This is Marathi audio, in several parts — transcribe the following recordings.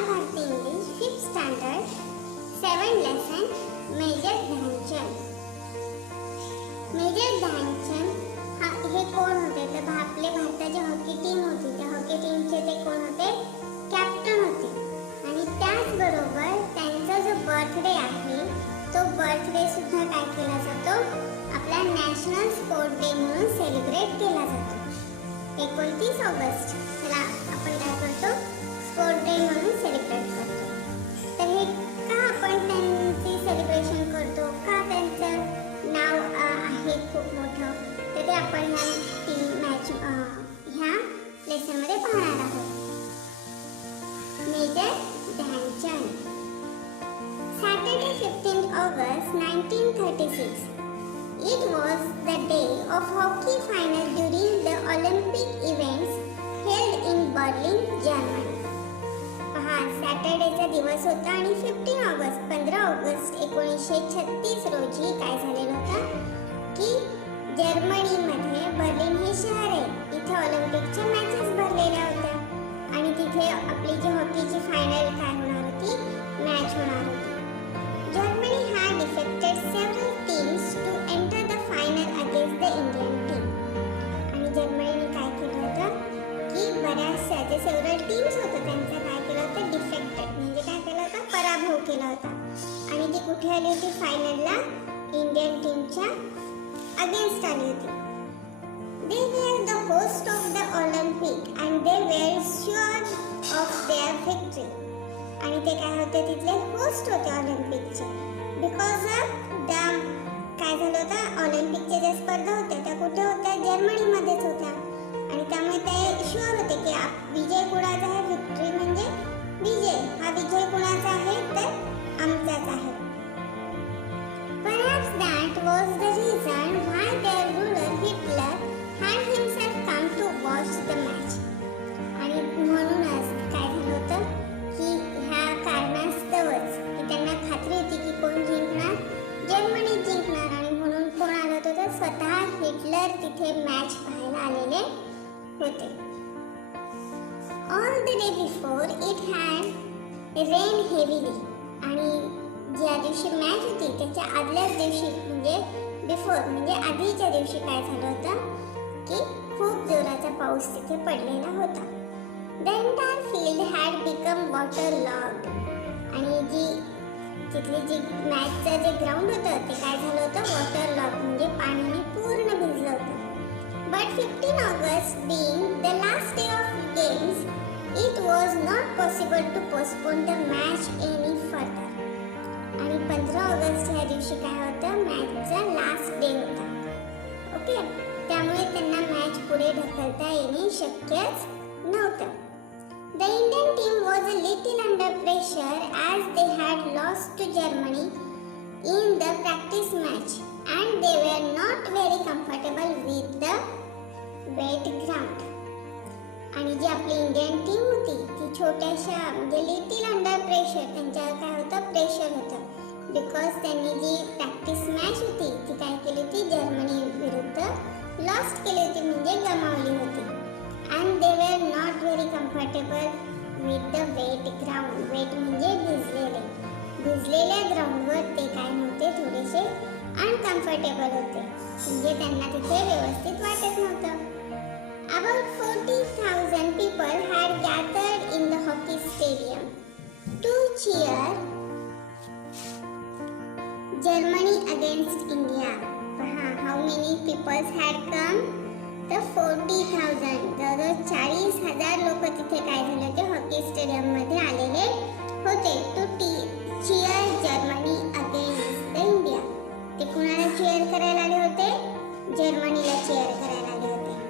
Bharti English 5th standard 7 lesson major Dhyan Chand. Major Dhyan Chand हे कोण होते तर आपले भारताची हॉकी टीम होती. त्या हॉकी टीमचे ते कोण होते? कॅप्टन होते. आणि त्याचबरोबर त्यांचा जो बर्थडे आहे तो बर्थडे सुद्धा काय केला जातो? आपला नॅशनल स्पोर्ट डे म्हणून सेलिब्रेट केला जातो. 29 ऑगस्ट ला आपण काय करतो? स्पोर्ट डे म्हणून सेलिब्रेट करतो. तर हे का आपण त्यांची सेलिब्रेशन करतो? का त्यांचं नाव आहे खूप मोठं? तर ते आपण ह्या लेसनमध्ये पाहणार आहोत. Major Dhyan Chand. Saturday 15th August 1936. It was the day of hockey final during the Olympic events held in Berlin, Germany. पहा, सॅटर्डेचा दिवस होता आणि 15 ऑगस्ट 1936 रोजी काय झालेलं होतं की जर्मनीमध्ये बर्लिन हे शहर आहे, इथे ऑलिम्पिकच्या मॅचेस भरलेल्या होत्या आणि तिथे आपली जी हॉकीची फायनल काय होणार होती? मॅच होणार होती. Germany had defected several teams to enter the final against the Indian team. आणि जर्मनीने काय केलं होतं की बऱ्याचशा जे सेव्हरल टीम्स होतं त्यांचं काय केलं होतं? डिफेक्टेड म्हणजे काय केलं होतं? पराभव केला होता. आणि ती कुठे आली होती? फायनलला इंडियन टीमच्या अगेन्स्ट आली होती. They were the host of the Olympic and they were sure of their victory. आणि ते काय होते? तिथले होस्ट होते ऑलिम्पिकचे. बिकॉज ऑफ द काय झालं होतं? ऑलिम्पिकच्या ज्या स्पर्धा होत्या त्या कुठे होत्या? जर्मनीमध्येच होत्या. आणि त्यामुळे ते शुअर होते की विजय कुणाचा आहे? विक्ट्री म्हणजे विजय. हा विजय कुणाचा आहे? तर आमचाच आहे. Perhaps that was the reason why their ruler Hitler had himself come to watch the match. आणि म्हणूनच काय झालं होतं की ह्या कारणास्तवच की त्यांना खात्री होती की कोण जिंकणार? जर्मनी जिंकणार. आणि म्हणून कोण आलं होतं? स्वतः हिटलर तिथे मॅच पाहायला आलेले होते. All the day before it had rained heavily. आणि ज्या दिवशी मॅच होती त्याच्या आदल्याच दिवशी म्हणजे बिफोर म्हणजे आधीच्या दिवशी काय झालं होतं की खूप जोराचा पाऊस तिथे पडलेला होता. The entire field had become waterlogged. आणि तिथली जी मॅचचं जे ग्राउंड होतं ते काय झालं होतं? वॉटरलॉग म्हणजे पाण्याने पूर्ण भिजलं होतं. But 15 August being the last day of games, it was not possible to postpone the match any further. आणि 15 ऑगस्ट ह्या दिवशी काय होतं? मॅचचा लास्ट डे होता. ओके, त्यामुळे त्यांना मॅच पुढे ढकलता येणे शक्यच नव्हतं. The Indian team was a little under pressure as they had lost to Germany in the practice match and they were not very comfortable with the wet ground. आणि जी आपली इंडियन टीम होती ती छोट्याशा म्हणजे लिटिल अंडर प्रेशर, त्यांच्यावर काय होतं? प्रेशर होतं. बिकॉज त्यांनी जी प्रॅक्टिस मॅच होती ती काय केली होती? जर्मनी विरुद्ध लॉस्ट केली होती म्हणजे गमावली होती. And they were not very comfortable with the wet ground. Wet म्हणजे भिजलेले. भिजलेल्या ग्राउंडवर ते काय नव्हते? थोडेसे अनकम्फर्टेबल होते म्हणजे त्यांना तिथे व्यवस्थित वाटत नव्हतं. About 40,000 people had gathered in the hockey stadium to cheer Germany against India. How many people had come? The 40,000. जवळजवळ 40,000 लोक तिथे काय झाले होते? हॉकी स्टेडियम मध्ये आलेले होते. To cheer Germany against the India. ते कुणाला चीयर करायला आले होते? जर्मनीला चीयर करायला आले होते.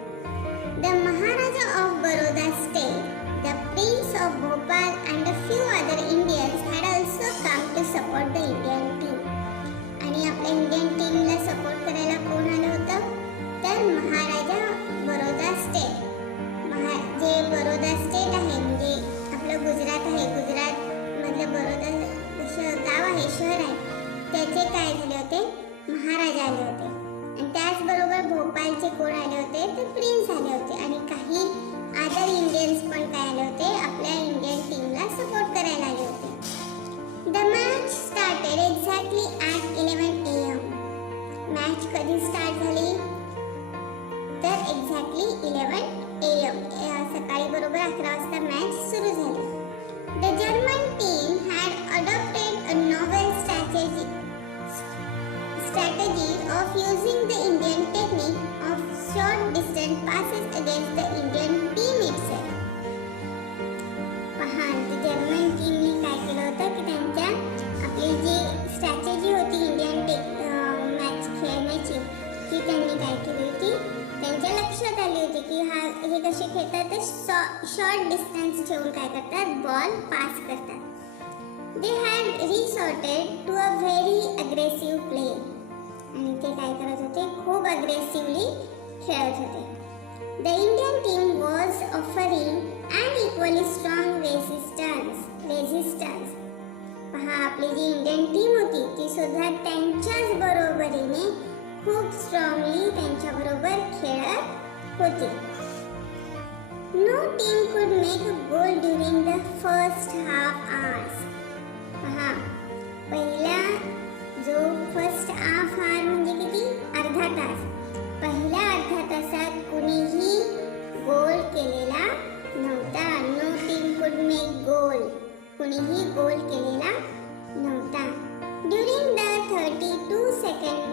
The Maharaja of Baroda state, the Prince of Bhopal and a few other Indians had also come to support the Indian team. आणि आपल्या इंडियन टीमला सपोर्ट करायला कोण आलं होतं? तर महाराजा बरोदा स्टेट. जे बरोदा स्टेट आहे म्हणजे आपलं गुजरात आहे, गुजरात मधलं बरोदा गाव आहे, शहर आहे, त्याचे काय झाले होते? महाराजा आले होते. आणि त्याचबरोबर भोपाळचे कोण आले होते? तर प्रिन्स आले होते. आणि काही अदर इंडियन्स पण काय आले होते? आपल्या इंडियन टीमला कधी स्टार्ट झाली तर एक्झॅक्टली 11 AM सकाळी बरोबर 11 वाजता मॅच सुरू झाली. The German team had adopted a novel strategy of using the Indian technique of short distance passes against the Indian team itself. पहा, जर्मन टीमने काय केलं होतं की त्यांच्या आपली जी स्ट्रॅटेजी होती इंडियन मॅच खेळण्याची ती त्यांनी काय केली होती, त्यांच्या लक्षात आली होती की हे कसे खेळतात तर शॉर्ट डिस्टन्स ठेवून काय करतात, बॉल पास करतात. They had resorted to a very aggressive play. आणि ते काय करत होते, खूप अग्रेसिव्हली खेळत होते. The Indian team was offering an equally strong resistance. पहा, आपली जी इंडियन टीम होती ती सुद्धा त्यांच्याच बरोबरीने खूप स्ट्रॉंगली त्यांच्याबरोबर खेळत होती. No team could make a goal during the first half hours. पहा, पहिला जो फर्स्ट हाफ आवर म्हणजे किती, अर्धा तास. पहिल्या अर्धा तासात कुणीही गोल केलेला नव्हता. No team could make goal. कुणीही गोल केलेला नव्हता. During the 32nd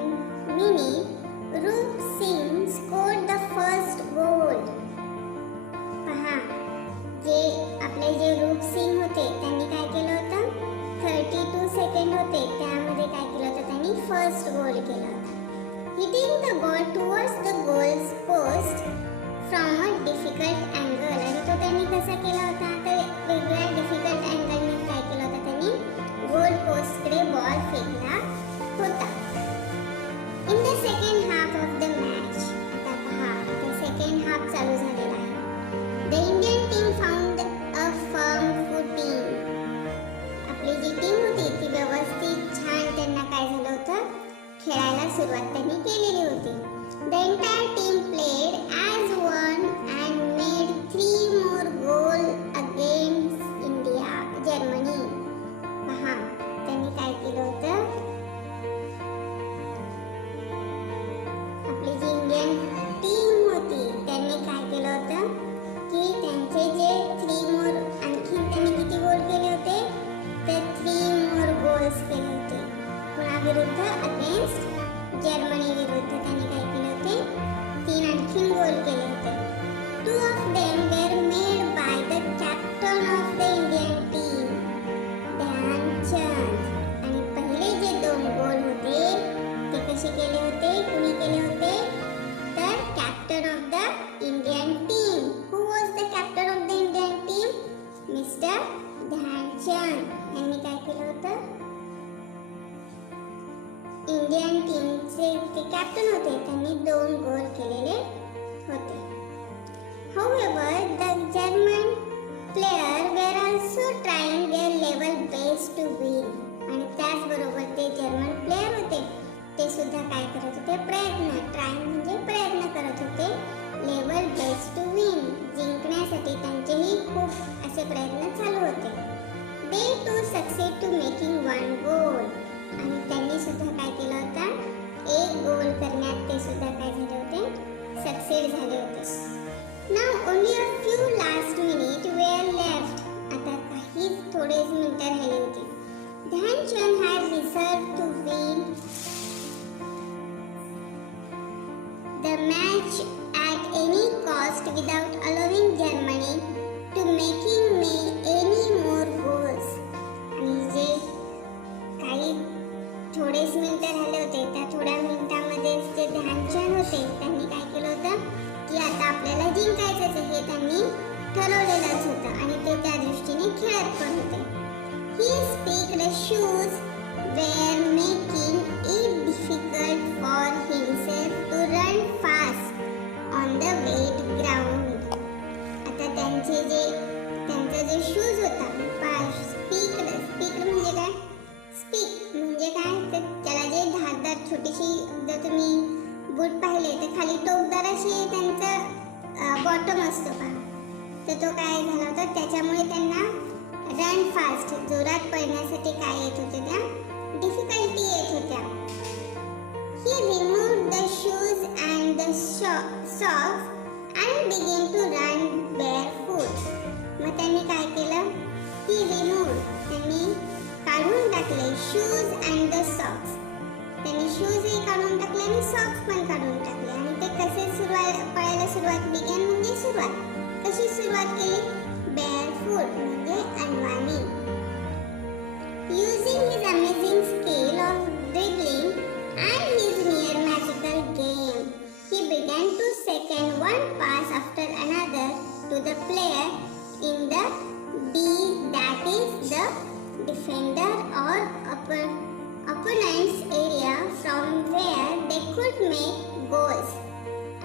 minute Roop Singh scored the first goal. पहा, जे आपले जे रूप सिंग होते त्यांनी काय केलं होतं, 32 सेकंड होते त्यामध्ये काय केलं होतं, त्यांनी फर्स्ट गोल केला होता. Hitting the ball towards the goals post from a difficult angle. आणि तो त्यांनी कसा केला होता, तर वेगळ्या डिफिकल्ट अँगलने काय केलं होतं, त्यांनी गोल पोस्टकडे बॉल फेकला होता. In the second half of the match. आता पहा, आता सेकंड हाफ चालू झालेला आहे. The Indian team found a firm footing. आपली जी टीम होती ती व्यवस्थित छान त्यांना काय झालं होतं, खेळायला सुरुवात त्यांनी केलेली होती. The entire team played as one and made 3 more goal against India Germany. पहा, त्यांनी काय केलं होतं, आपली जी इंडियन टीम होती त्यांनी काय केलं होतं की त्यांचे जे 3 more, आणखीन त्यांनी किती गोल केले होते, तर 3 more गोल्स केले होते. कुणाविरुद्ध, अगेन्स्ट जर्मनी विरुद्ध त्यांनी काय केले होते, 3 आणखीन गोल केले होते. 2 of them were made by the captain of the Indian team, Dhyanchand. आणि पहिले जे 2 गोल होते ते कसे केले होते, कुणी केले होते, तर captain of the Indian team. Who was the captain of the Indian team, mister Dhyan Chand. यांनी काय केलं होतं, इंडियन टीमचे ते कॅप्टन होते, त्यांनी 2 गोल केलेले होते. However, the German player were also trying their level best to win. आणि त्याचबरोबर ते जर्मन प्लेयर होते ते सुद्धा काय करत होते, ट्राईंग म्हणजे प्रयत्न करत होते, लेवल बेस्ट टू विन, जिंकण्यासाठी त्यांचेही खूप असे प्रयत्न चालू होते. They too succeed to making 1 goal. आणि त्यांनी सुद्धा काय केलं होतं, 1 गोल करण्यात ते सुद्धा काय झाले होते, सक्सेड झाले होते. Now only a few last minutes were left. आता काही थोडेच मिनिटं राहिली होती. Dhyanchand had resolved to win the match at any cost without allowing Germany to making any more goals. आणि जे काही थोडेच मिनिटं राहिले होते त्या थोड्या मिनिटांमध्येच जे ध्यानचंद होते त्यांनी काय केलं होतं की आता आपल्याला जिंकायचंच आहे, हे त्यांनी ठरवलेलंच होतं आणि ते त्या दृष्टीने खेळत पण होते. He speaked shoes were making it difficult for himself to run fast on the wet ground. आता त्यांचा जे शूज होता, स्पीक म्हणजे काय, स्पीक म्हणजे काय, तर त्याला जे धारदार छोटीशी, जर तुम्ही बूट पाहिले तर खाली टोकदार अशी त्यांचा बॉटम असतो पहा, तर तो काय झाला होता, त्याच्यामुळे त्यांना रन फास्ट, जोरात पळण्यासाठी काय येत होते, त्या डिफिकल्टी येत होत्या. He removed the socks and began to run barefoot. मग त्यांनी काय केलं? He removed. त्यांनी काढून टाकले shoes and the socks. त्यांनी शूजही काढून टाकले आणि सॉक्स पण काढून टाकले आणि ते कसे पळायला सुरुवात began म्हणजे सुरुवात. कशी सुरुवात केली? barefoot म्हणजे अनवाणी. Using his amazing skill of dribbling and his near magical game, he began to second one pass after another to the player in the D, that is the defender or opponent's area from where they could make goals.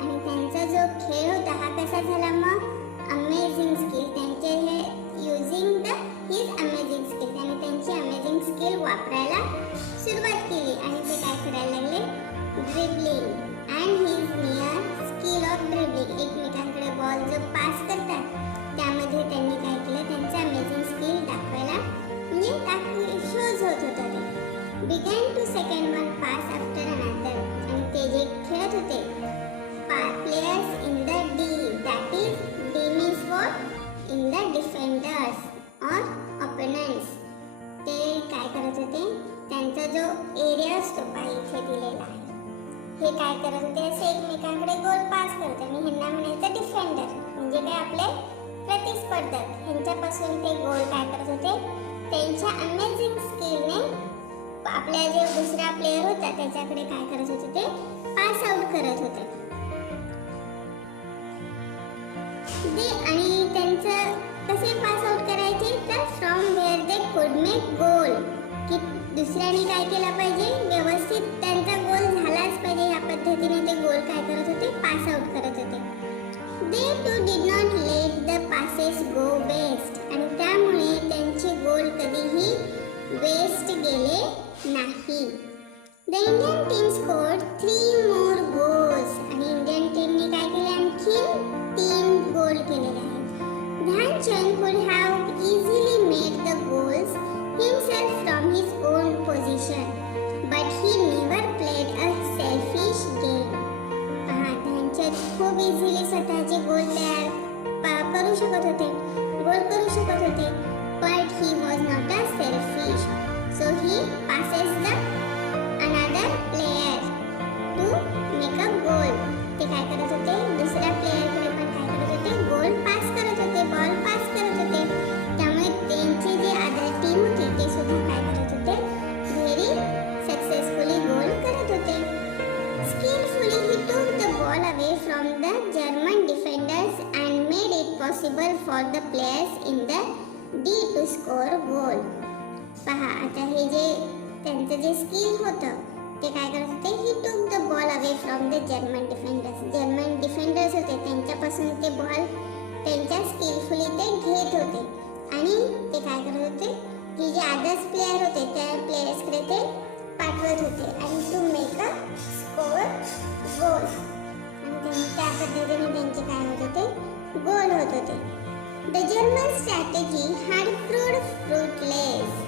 आणि त्यांचा जो खेळ होता हा कसा झाला मग? Amazing skill. त्यांचे हे using the his amazing skill, त्याने त्यांची अमेझिंग स्किल वापरायला सुरुवात केली आणि ते काय करायला लागले? Dribbling and his near skill of dribbling. एकमेकांकडे बॉल जो पास करतात त्यामध्ये त्यांनी काय केलं? त्यांचं अमेझिंग स्किल दाखवायला म्हणजे शोज होत होता ते. Began to second one pass after another. आणि ते जे खेळत होते players in the D, that is D means for in the defenders और ओपोनेंट्स. ते काय करत होते? त्यांचा जो एरिया असतो पहा इथे दिलेला आहे, हे काय करत होते? असे एकमेकांकडे गोल पास करत आणि ह्यांना म्हणायचं डिफेंडर म्हणजे काय? आपले प्रतिस्पर्धक. ह्यांच्यापासून ते गोल काय करत होते? त्यांच्या अमेझिंग स्किलने आपल्या जे दुसरा प्लेयर होता त्याच्याकडे काय करत होते? ते पास आउट करत होते. आणि त्यांचं कसे पास आउट करायचे? तर from where they could make गोल, की दुसऱ्याने काय केलं पाहिजे? व्यवस्थित त्यांचा गोल झालाच पाहिजे या पद्धतीने ते गोल काय करत होते? पास आउट करत होते. They too did not let the passes go waste. आणि त्यामुळे त्यांचे गोल कधीही वेस्ट गेले नाही. The Indian team scored 3 more goals. आणि इंडियन टीमने काय केले? आणखी 3 गोल केलेले आहेत. Dhyanchand could have easily made the goals himself from his own position, but he never played a selfish game. पहा, ध्यानचंद खूप इझिली स्वतःचे गोल करू शकत होते, गोल करू शकत होते, but he was not a selfish, so he passes the another player to make a goal. ते काय करत होते? दुसऱ्या प्लेयरकडे पण काय करत होते? गोल पास करत होते, बॉल पास करत होते. त्यामुळे त्यांची जी अदर टीम होती ते सुद्धा काय करत होते? व्हेरी सक्सेसफुली गोल करत होते. Skillfully he took the ball away from the German defenders and made it possible for the players in the D to score goal. पहा, आता हे जे त्यांचं जे स्किल होतं ते काय करत होते? He took the ball away from the German defenders. German defenders होते त्यांच्यापासून ते बॉल त्यांच्या स्किलफुली ते घेत होते आणि ते काय करत होते? की जे अदर्स प्लेयर होते त्या प्लेयर्सकडे ते पाठवत होते आणि टू मेक अ स्कोर गोल. आणि त्या पद्धतीने त्यांचे काय होत होते? गोल होत होते. The German strategy had proved fruitless.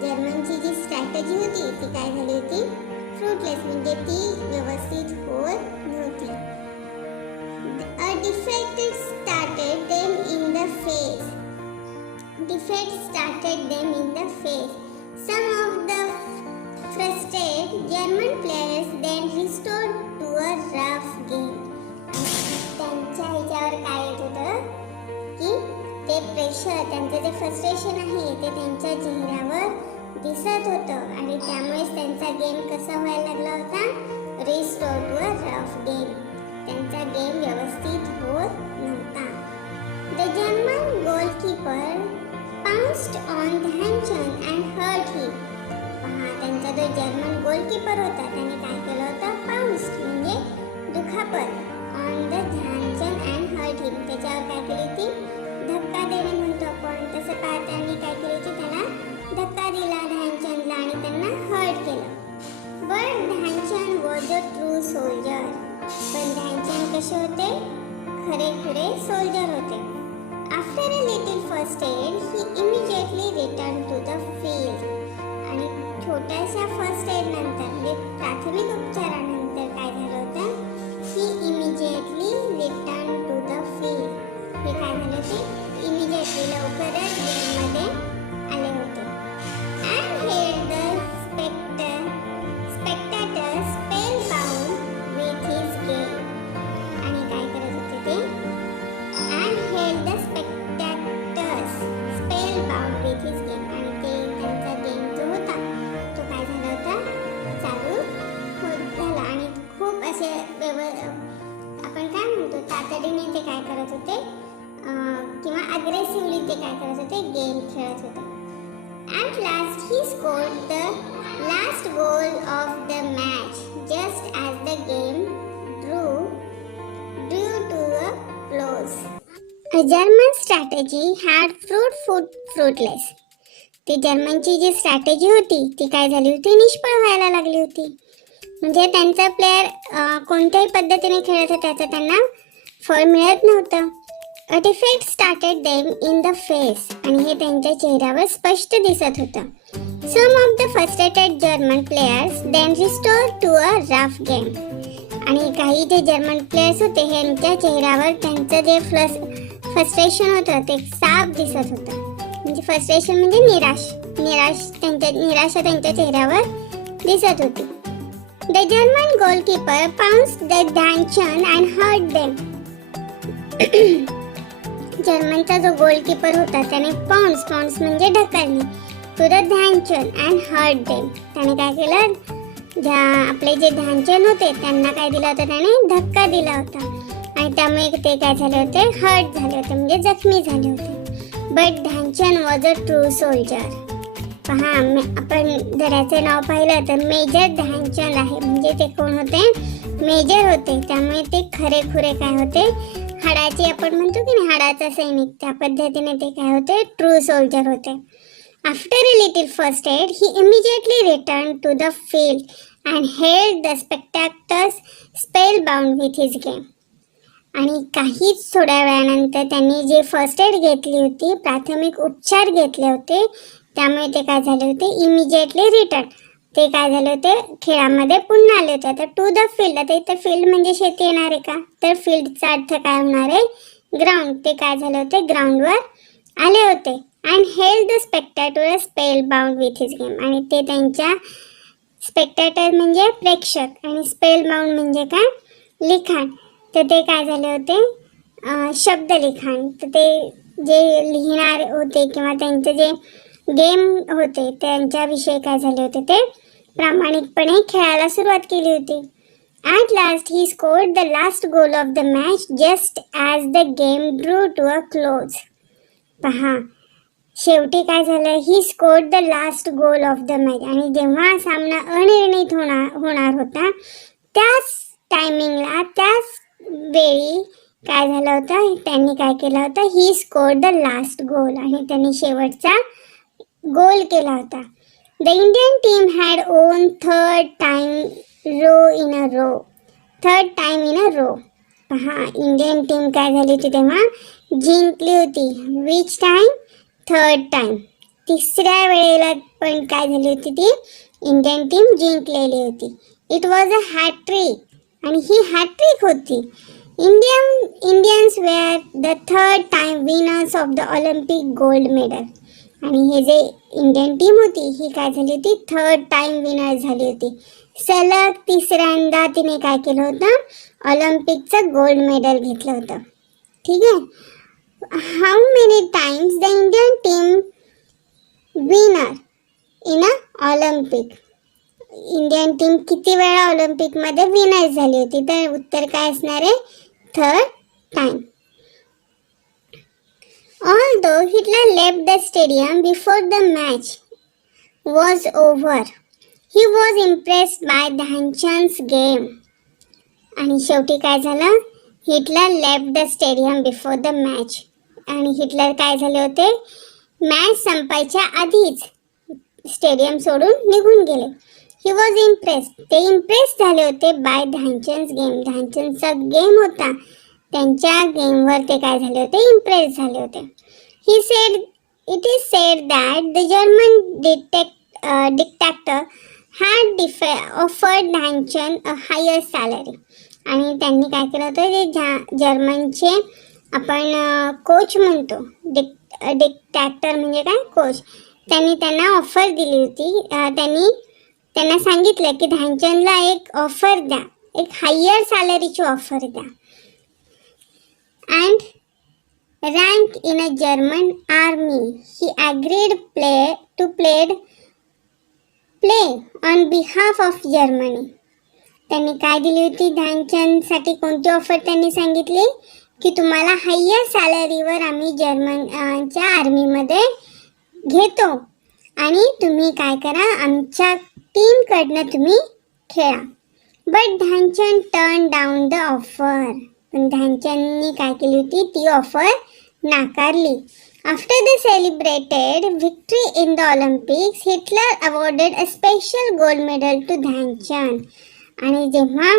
जर्मनची जी स्ट्रॅटेजी होती ती काय झाली होती? फ्रूटलेस म्हणजे ती व्यवस्थित होत नव्हती. A defeat started them in the face. Defeat started them in the face. Some of the frustrated German players then restored to a rough game. त्यांच्या ह्याच्यावर काय येत होतं? की ते प्रेशर, त्यांचं जे फ्रस्ट्रेशन आहे ते त्यांच्या चेहऱ्यावर दिसत होतं आणि त्यामुळेच त्यांचा गेम कसा व्हायला लागला होता? Restore to a rough game. त्यांचा गेम व्यवस्थित होत नव्हता. The German goalkeeper pounced on Dhyanchand and hurt him. पहा, त्यांचा जो जर्मन गोलकीपर होता त्याने काय केलं होतं? पाउन्स्ड म्हणजे दुखापत, on the Dhyanchand and hurt him. त्याच्यावर काय केली ती? धक्का देणे म्हणतो आपण. तसं त्यांनी काय केलं की त्याला धक्का दिला ध्यानचंदला आणि त्यांना हर्ट केलं. But Dhyan Chand was a true soldier. पण ध्यानचंद कसे होते? खरे सोल्जर होते. After a little first aid he immediately return to the field. आणि छोट्याशा फर्स्ट एड नंतर म्हणजे प्राथमिक उपचारानंतर काय झालं होतं? ही असे आपण काय म्हणतो तातडीने ते काय करत होते किंवा अग्रेसिव्हली ते काय करत होते, गेम खेळत होते. At last he scored the last goal of the match just as the game drew to a close. A German strategy had proved fruitless. ती जर्मनची जी स्ट्रॅटेजी होती ती काय झाली होती, निष्फळ व्हायला लागली होती. म्हणजे त्यांचा प्लेयर कोणत्याही पद्धतीने खेळत होता त्याचं त्यांना फळ मिळत नव्हतं. A defeat started them in the face आणि हे त्यांच्या चेहऱ्यावर स्पष्ट दिसत होतं. Some of the frustrated German players then restored to a rough game. आणि काही जे जर्मन प्लेयर्स होते यांच्या चेहऱ्यावर त्यांचं जे फ्रस्ट्रेशन होतं ते साफ दिसत होतं. म्हणजे फ्रस्ट्रेशन म्हणजे निराशा त्यांच्या चेहऱ्यावर दिसत होती. The German goalkeeper pounced the Dhyanchand and hurt them. जर्मनचा जो गोलकीपर होता त्याने पाउंस म्हणजे ढकलणे to the Dhyanchand and hurt them. त्याने काय केलं, आपले जे ध्यानचंद होते त्यांना काय दिला होता, त्याने धक्का दिला होता आणि त्यामुळे ते काय झाले होते, हर्ट झाले होते म्हणजे जखमी झाले होते. But Dhyan Chand was a true soldier. पहा आपण धड्याचे नाव पाहिलं तर मेजर ध्यानचंद आहे, म्हणजे ते कोण होते, मेजर होते. त्यामुळे ते खरेखुरे काय होते, हाडाचे आपण म्हणतो की नाही हाडाचा सैनिक, त्या पद्धतीने ते काय होते, ट्रू सोल्जर होते. After a little first aid he immediately return to the field and held the spectators spellbound with his game. आणि काहीच थोड्या वेळानंतर त्यांनी जे फर्स्ट एड घेतली होती, प्राथमिक उपचार घेतले होते, त्यामुळे ते काय झाले होते, इमिजिएटली रिटर्न, ते काय झाले होते, खेळामध्ये पुन्हा आले होते. आता टू द फील्ड, आता इथं फील्ड म्हणजे शेती येणार आहे का, तर फील्डचा अर्थ काय होणार आहे, ग्राउंड. ते काय झाले होते, ग्राउंडवर आले होते. And held the spectator spellbound with his game. आणि ते त्यांच्या स्पेक्टॅटर म्हणजे प्रेक्षक आणि स्पेल बाउंड म्हणजे काय, लिखाण. तर ते काय झाले होते, शब्द लिखाण. तर ते जे लिहिणार होते किंवा त्यांचे जे गेम होते त्यांच्याविषयी काय झाले होते, ते प्रामाणिकपणे खेळायला सुरुवात केली होती. At last he scored the last goal of the match just as the game drew to a close. पहा शेवटी काय झालं, he scored the last goal of the match. आणि जेव्हा सामना अनिर्णित होणार होता त्याच टायमिंगला, त्याच वेळी काय झालं होतं, त्यांनी काय केलं होतं, he scored the last goal आणि त्यांनी शेवटचा गोल केला होता. The Indian team had own third time in a row. पहा इंडियन टीम काय झाली होती तेव्हा, जिंकली होती. विच टाइम, थर्ड टाइम, तिसऱ्या वेळेला पण काय झाली होती, ती इंडियन टीम जिंकलेली होती. इट वॉज अ हॅट्रिक आणि ही हॅट्रिक होती. Indians were the third time winners of the Olympic gold medal. आणि हे जे इंडियन टीम होती ही काय झाली होती, थर्ड टाइम विनर झाली होती. सलग तिसऱ्यांदा तिने काय केलं होतं, ऑलिम्पिकचं गोल्ड मेडल घेतलं होतं. ठीक आहे. How many times the Indian team winner in a Olympic. Indian team किती वेळा ऑलिम्पिकमध्ये विनर झाली होती, तर उत्तर काय असणार आहे, third time. Although Hitler left the stadium before the match was over, he was impressed by Dhyanchand's game. आणि शेवटी काय झालं, Hitler left the stadium before the match. आणि हिटलर काय झाले होते, मॅच संपायच्या आधीच स्टेडियम सोडून निघून गेले. ही वॉज इम्प्रेस्ड, ते इम्प्रेस झाले होते बाय ध्यानचंद्स गेम. ध्यानचंदचा गेम होता, त्यांच्या गेमवर ते काय झाले होते, इम्प्रेस झाले होते. He said, it is said that the German dictator had offered Dhyanchand a higher salary. आणि त्यांनी काय केलं होतं, जे जर्मनचे आपण कोच म्हणतो, डिक्टॅक्टर म्हणजे काय, कोच, त्यांनी त्यांना ऑफर दिली होती. त्यांना सांगितलं की ध्यानचंदला एक ऑफर द्या, एक हायर सॅलरीची ऑफर द्या. And rank in a German army, he agreed to play on behalf of Germany. त्यांनी काय दिली होती ध्यानचंदसाठी कोणती ऑफर त्यांनी सांगितली की तुम्हाला हायर सॅलरीवर आम्ही जर्मनच्या आर्मीमध्ये घेतो आणि तुम्ही काय करा आमच्या टीमकडनं तुम्ही खेळा. But Dhyan Chand turn down the offer. पण ध्यानचंदनी काय केली होती ती ऑफर नाकारली. After the celebrated victory in the Olympics, Hitler awarded a special gold medal to Dhyanchand. आणि जेव्हा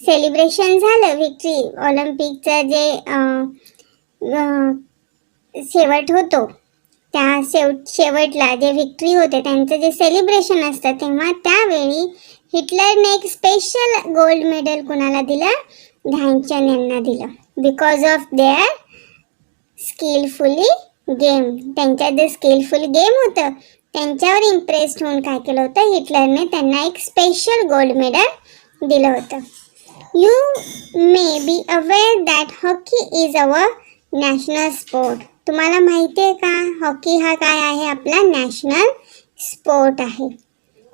सेलिब्रेशन झालं विक्ट्री ऑलिम्पिकचं जे शेवट होतो त्या शेवटला जे विक्ट्री होते त्यांचं जे सेलिब्रेशन असतं तेव्हा त्यावेळी हिटलरने एक स्पेशल गोल्ड मेडल कुणाला दिलं ध्यानचंद यांना दिलं. Because of their skilfully game. त्यांच्यात जे स्किलफुल गेम होतं त्यांच्यावर इम्प्रेस्ड होऊन काय केलं होतं हिटलरने त्यांना एक स्पेशल गोल्ड मेडल दिलं होतं. You may be aware that hockey is our national sport. तुम्हाला माहिती आहे का हॉकी हा काय आहे आपला नॅशनल स्पोर्ट आहे.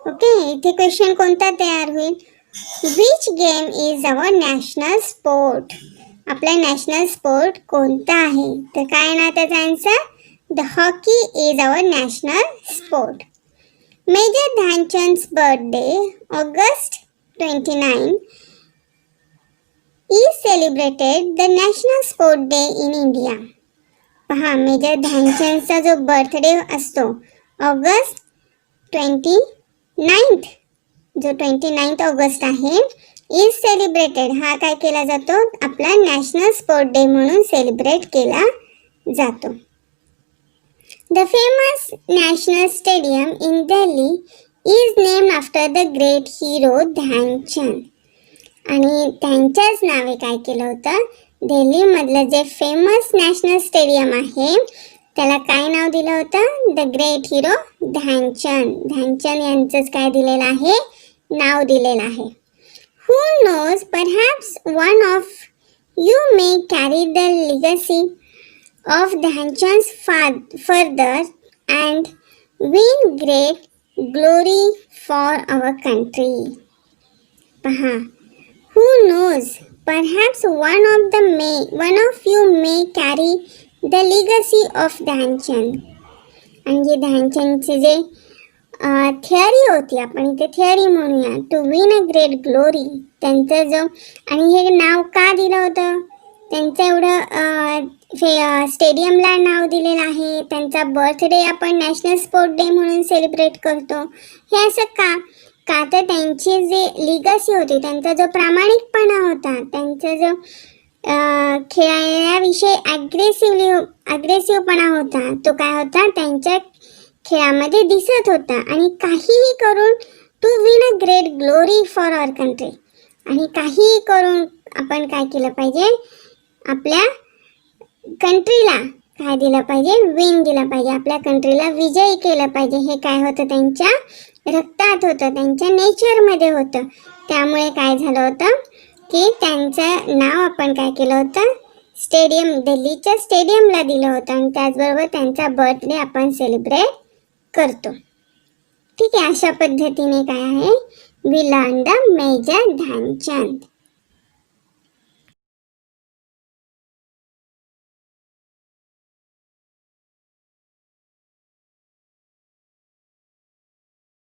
ओके, इथे क्वेश्चन कोणता तयार होईल which game is our national sport. आपला नॅशनल स्पोर्ट कोणता आहे तर काय ना त्याचा answer the hockey is our national sport. Major Dhyanchand's birthday August 29 is celebrated the national sport day in India. पहा मेजर ध्यानचंदचा जो बर्थडे असतो ऑगस्ट 29th जो 29th ऑगस्ट आहे इज सेलिब्रेटेड हा काय केला जातो आपला नॅशनल स्पोर्ट डे म्हणून सेलिब्रेट केला जातो. The famous national stadium in Delhi is named after the great hero Dhyan Chand. आणि त्यांच्याच नावे काय केलं होतं दिल्लीमधलं जे फेमस नॅशनल स्टेडियम आहे त्याला काय नाव दिलं होतं the great hero Dhyanchand. Dhyanchand यांचंच काय दिलेलं आहे नाव दिलेलं आहे. Who knows, perhaps one of you may carry the legacy of Dhyanchand's further and win great glory for our country. Paha. Who knows, perhaps one of you may carry the legacy of Dhyanchand. आणि ध्यानचंदचे जे थिअरी होती आपण इथे थिअरी म्हणूया to win a great glory. त्यांचं जो आणि हे नाव का दिलं होतं त्यांचं एवढं स्टेडियमला नाव दिलेलं आहे. त्यांचा बर्थडे आपण नॅशनल स्पोर्ट डे म्हणून सेलिब्रेट करतो. हे असं का तर त्यांची जे लिगसी होती त्यांचा जो प्रामाणिकपणा होता त्यांचा जो खेळाविषयी ॲग्रेसिव्हपणा होता तो काय होता त्यांच्या खेळामध्ये दिसत होता. आणि काहीही करून to win a great glory for our country. आणि काहीही करून आपण काय केलं पाहिजे आपल्या कंट्रीला काय दिलं पाहिजे विन दिलं पाहिजे आपल्या कंट्रीला विजयी केलं पाहिजे. हे काय होतं त्यांच्या रक्तात होतं त्यांच्या नेचरमध्ये होतं. त्यामुळे काय झालं होतं की त्यांचं नाव आपण काय केलं होतं स्टेडियम दिल्लीच्या स्टेडियमला दिलं होतं. आणि त्याचबरोबर त्यांचा बर्थडे आपण सेलिब्रेट करतो. ठीक आहे, अशा पद्धतीने काय आहे we learn the major Dhyanchand.